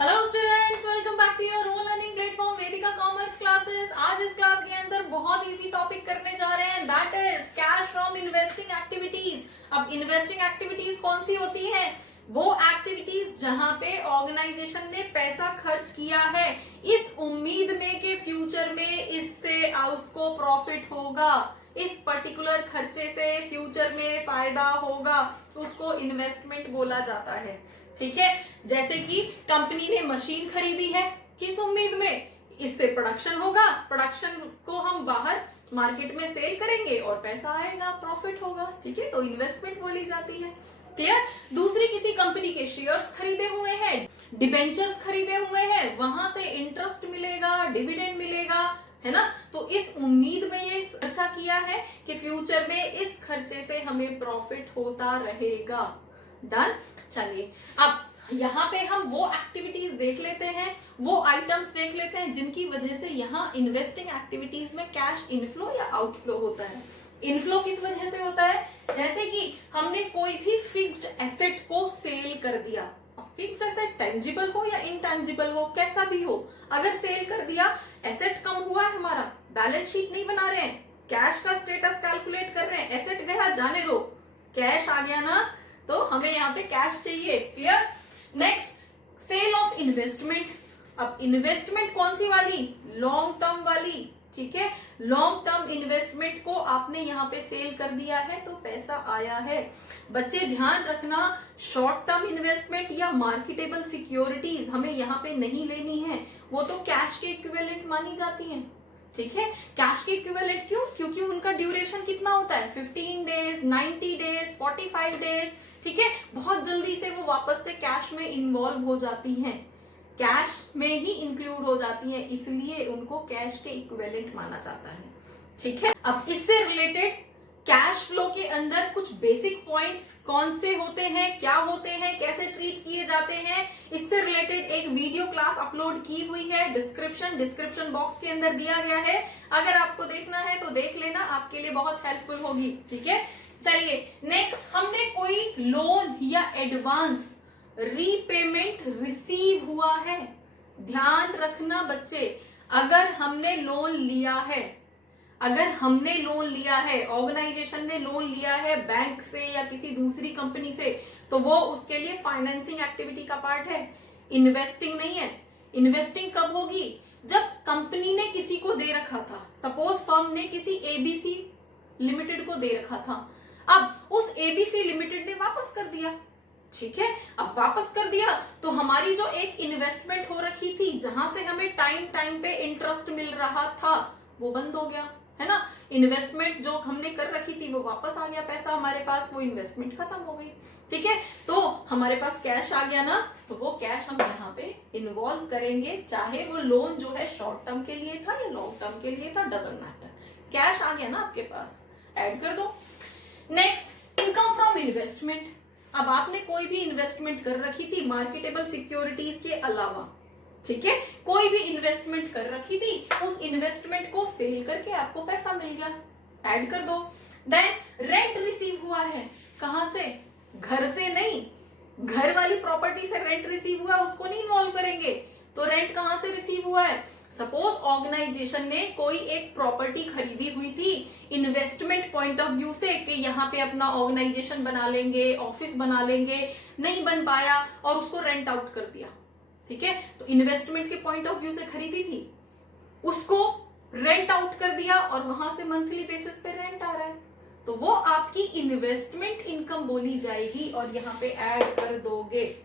Hello students, welcome back to your own learning platform Vedika commerce classes. आज इस class के अंदर बहुत इजी टॉपिक करने जा रहे हैं, that is cash from investing activities. अब इन्वेस्टिंग एक्टिविटीज कौन सी होती है? वो एक्टिविटीज जहां पे ऑर्गेनाइजेशन ने पैसा खर्च किया है इस उम्मीद में कि फ्यूचर में इससे उसको प्रॉफिट होगा, इस पर्टिकुलर खर्चे से फ्यूचर में फायदा होगा, उसको इन्वेस्टमेंट बोला जाता है। ठीक है, जैसे कि कंपनी ने मशीन खरीदी है, किस उम्मीद में? इससे प्रोडक्शन होगा, प्रोडक्शन को हम बाहर मार्केट में सेल करेंगे और पैसा आएगा, प्रॉफिट होगा। ठीक है, तो इन्वेस्टमेंट बोली जाती है। क्लियर? दूसरी किसी कंपनी के शेयर्स खरीदे हुए हैं, डिबेंचर्स खरीदे हुए हैं, वहां से इंटरेस्ट मिलेगा, डिविडेंड मिलेगा, है ना? तो इस उम्मीद में ये खर्चा किया है कि फ्यूचर में इस खर्चे से हमें प्रॉफिट होता रहेगा। डन। चलिए, अब यहाँ पे हम वो एक्टिविटीज देख लेते हैं, वो आइटम्स देख लेते हैं जिनकी वजह से यहाँ इन्वेस्टिंग एक्टिविटीज में कैश इनफ्लो या आउटफ्लो होता है। इनफ्लो किस वजह से होता है? जैसे कि हमने कोई भी फिक्स्ड एसेट को सेल कर दिया। फिक्स्ड एसेट टेंजिबल हो या इनटेंजिबल हो, कैसा भी हो, अगर सेल कर दिया, एसेट कम हुआ है हमारा, बैलेंस शीट नहीं बना रहे हैं, कैश का स्टेटस कैलकुलेट कर रहे हैं, एसेट गया जाने दो, कैश आ गया ना, तो हमें यहाँ पे कैश चाहिए। Clear? Next, sale of investment. अब इन्वेस्टमेंट कौन सी वाली? लॉन्ग टर्म वाली। ठीक है, लॉन्ग टर्म इन्वेस्टमेंट को आपने यहाँ पे सेल कर दिया है तो पैसा आया है। बच्चे ध्यान रखना, शॉर्ट टर्म इन्वेस्टमेंट या मार्केटेबल सिक्योरिटीज हमें यहाँ पे नहीं लेनी है, वो तो कैश के इक्विवेलेंट मानी जाती हैं। ठीक है, कैश के इक्विवेलेंट क्यों? क्योंकि उनका ड्यूरेशन कितना होता है? 15 डेज, 90 डेज, 45 डेज। ठीक है, बहुत जल्दी से वो वापस से कैश में इन्वॉल्व हो जाती हैं, कैश में ही इंक्लूड हो जाती हैं, इसलिए उनको कैश के इक्विवेलेंट माना जाता है। ठीक है, अब इससे रिलेटेड कैश फ्लो के अंदर कुछ बेसिक पॉइंट्स कौन से होते हैं, क्या होते हैं, कैसे ट्रीट किए जाते हैं, इससे रिलेटेड एक वीडियो क्लास अपलोड की हुई है, डिस्क्रिप्शन बॉक्स के अंदर दिया गया है। अगर आपको देखना है तो देख लेना, आपके लिए बहुत हेल्पफुल होगी। ठीक है, चलिए नेक्स्ट, हमने कोई लोन या एडवांस रीपेमेंट रिसीव हुआ है। ध्यान रखना बच्चे, अगर हमने लोन लिया है, ऑर्गेनाइजेशन ने लोन लिया है बैंक से या किसी दूसरी कंपनी से, तो वो उसके लिए फाइनेंसिंग एक्टिविटी का पार्ट है, इन्वेस्टिंग नहीं है। इन्वेस्टिंग कब होगी? जब कंपनी ने किसी को दे रखा था, सपोज फर्म ने किसी एबीसी लिमिटेड को दे रखा था, अब उस एबीसी लिमिटेड ने वापस कर दिया। ठीक है, अब वापस कर दिया तो हमारी जो एक इन्वेस्टमेंट हो रखी थी, जहां से हमें टाइम पे इंटरेस्ट मिल रहा था, वो बंद हो गया, है ना? इन्वेस्टमेंट जो हमने कर रखी थी वो वापस आ गया, पैसा हमारे पास, वो इन्वेस्टमेंट खत्म हो गई। ठीक है, तो हमारे पास कैश आ गया ना, तो वो कैश हम यहाँ पे इन्वॉल्व करेंगे, चाहे वो लोन जो है शॉर्ट टर्म के लिए था या लॉन्ग टर्म के लिए था, डजंट मैटर, कैश आ गया ना आपके पास, ऐड कर दो। Next, income from investment. अब आपने कोई भी इन्वेस्टमेंट कर रखी थी मार्केटेबल सिक्योरिटीज के अलावा, ठीक है, कोई भी इन्वेस्टमेंट कर रखी थी, उस इन्वेस्टमेंट को सेल करके आपको पैसा मिल गया, ऐड कर दो। देन रेंट रिसीव हुआ है, कहां से? घर से नहीं, घर वाली प्रॉपर्टी से रेंट रिसीव हुआ, उसको नहीं इन्वॉल्व करेंगे, तो रेंट कहां से रिसीव हुआ है? सपोज ऑर्गेनाइजेशन ने कोई एक प्रॉपर्टी खरीदी हुई थी इन्वेस्टमेंट पॉइंट ऑफ व्यू से कि यहाँ पे अपना ऑर्गेनाइजेशन बना लेंगे, ऑफिस बना लेंगे, नहीं बन पाया और उसको रेंट आउट कर दिया। ठीक है, तो इन्वेस्टमेंट के पॉइंट ऑफ व्यू से खरीदी थी, उसको रेंट आउट कर दिया और वहां से मंथली बेसिस पे रेंट आ रहा है, तो वो आपकी इन्वेस्टमेंट इनकम बोली जाएगी और यहाँ पे ऐड कर दोगे।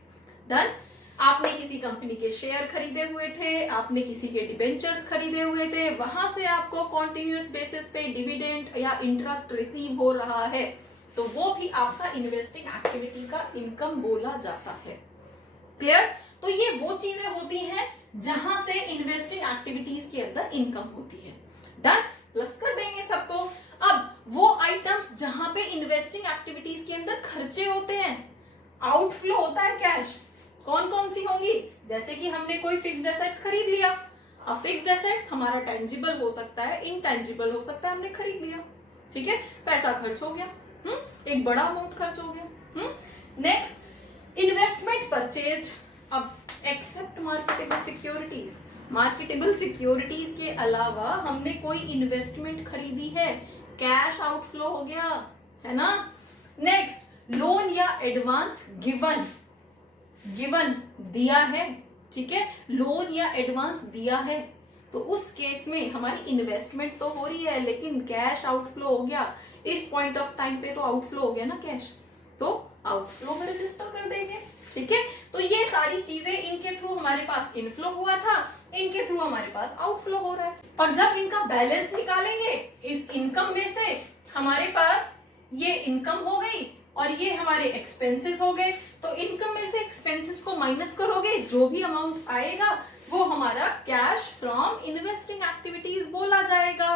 डन। आपने किसी कंपनी के शेयर खरीदे हुए थे, आपने किसी के डिबेंचर्स खरीदे हुए थे, वहां से आपको कॉन्टिन्यूअस बेसिस पे डिविडेंड या इंटरेस्ट रिसीव हो रहा है, तो वो भी आपका इन्वेस्टिंग एक्टिविटी का इनकम बोला जाता है। क्लियर? तो ये वो चीजें होती हैं जहां से इन्वेस्टिंग एक्टिविटीज के अंदर इनकम होती है। डन। प्लस कर देंगे सबको। अब वो आइटम्स जहां पे इन्वेस्टिंग एक्टिविटीज के अंदर खर्चे होते हैं, आउटफ्लो होता है कैश, कौन कौन सी होंगी? जैसे कि हमने कोई फिक्स्ड एसेट्स खरीद लिया। अब फिक्स्ड एसेट्स हमारा टेंजिबल हो सकता है, इनटेंजिबल हो सकता है, हमने खरीद लिया, ठीक है, पैसा खर्च हो गया, एक बड़ा अमाउंट खर्च हो गया। Next, investment purchased. अब except marketable securities. Marketable securities के अलावा हमने कोई इन्वेस्टमेंट खरीदी है, कैश आउटफ्लो हो गया, है ना। नेक्स्ट, लोन या एडवांस गिवन दिया है, ठीक है, लोन या एडवांस दिया है, तो उस केस में हमारी इन्वेस्टमेंट तो हो रही है लेकिन कैश आउटफ्लो हो गया। इस पॉइंट ऑफ टाइम पे तो आउटफ्लो हो गया ना कैश, तो आउटफ्लो में रजिस्टर कर देंगे, ठीक है। तो ये सारी चीजें, इनके थ्रू हमारे पास इनफ्लो हुआ था, इनके थ्रू हमारे पास आउटफ्लो हो रहा है। और जब इनका बैलेंस निकालेंगे इस इनकम में से, हमारे पास ये इनकम हो गई और ये हमारे एक्सपेंसेस हो गए, तो इनकम में से एक्सपेंसेस को माइनस करोगे, जो भी अमाउंट आएगा वो हमारा कैश फ्रॉम इन्वेस्टिंग एक्टिविटीज बोला जाएगा,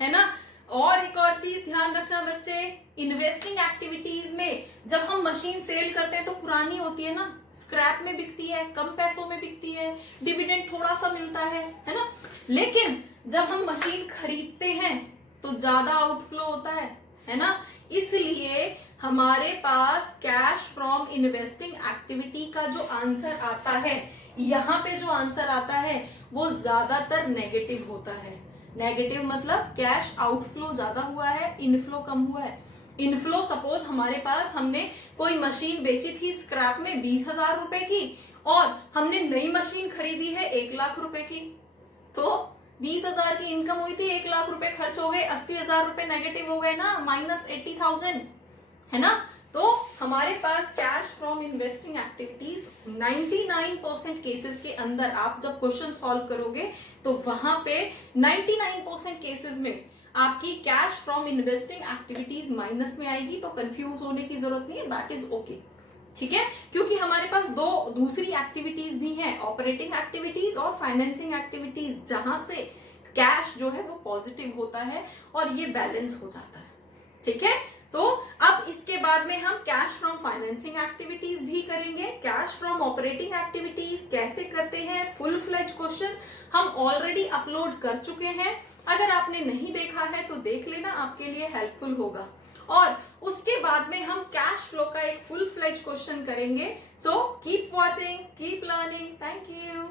है ना। और एक और चीज ध्यान रखना बच्चे, इन्वेस्टिंग एक्टिविटीज में जब हम मशीन सेल करते हैं तो पुरानी होती है ना, स्क्रैप में बिकती है, कम पैसों में बिकती है, डिविडेंड थोड़ा सा मिलता है ना। लेकिन जब हम मशीन खरीदते हैं तो ज्यादा आउटफ्लो होता है ना। इसलिए हमारे पास कैश फ्रॉम इन्वेस्टिंग एक्टिविटी का जो आंसर आता है, यहाँ पे जो आंसर आता है वो ज्यादातर नेगेटिव होता है। नेगेटिव मतलब कैश आउटफ्लो ज्यादा हुआ है, इनफ्लो कम हुआ है। इनफ्लो सपोज हमारे पास हमने कोई मशीन बेची थी स्क्रैप में 20,000 रुपए की और हमने नई मशीन खरीदी है 1 लाख रुपए की, तो 20,000 की इनकम हुई थी, 1 लाख रुपए खर्च हो गए, 80,000 रुपए नेगेटिव हो गए ना, -80,000, है ना। तो हमारे पास cash from investing activities 99% cases के अंदर आप जब क्वेश्चन सॉल्व करोगे तो वहां पे 99% केसेस में आपकी cash from investing activities minus में आएगी, तो कंफ्यूज होने की जरूरत नहीं है, दैट इज ओके, ठीक है। क्योंकि हमारे पास दो दूसरी एक्टिविटीज भी हैं, ऑपरेटिंग एक्टिविटीज और फाइनेंसिंग एक्टिविटीज, जहां से कैश जो है वो पॉजिटिव होता है और ये बैलेंस हो जाता है, ठीक है। तो अब इसके बाद में हम कैश फ्रॉम फाइनेंसिंग एक्टिविटीज भी करेंगे। कैश फ्रॉम ऑपरेटिंग एक्टिविटीज कैसे करते हैं, फुल फ्लेज क्वेश्चन हम ऑलरेडी अपलोड कर चुके हैं, अगर आपने नहीं देखा है तो देख लेना, आपके लिए हेल्पफुल होगा। और उसके बाद में हम कैश फ्लो का एक फुल फ्लेज क्वेश्चन करेंगे। So keep watching, keep learning, thank you.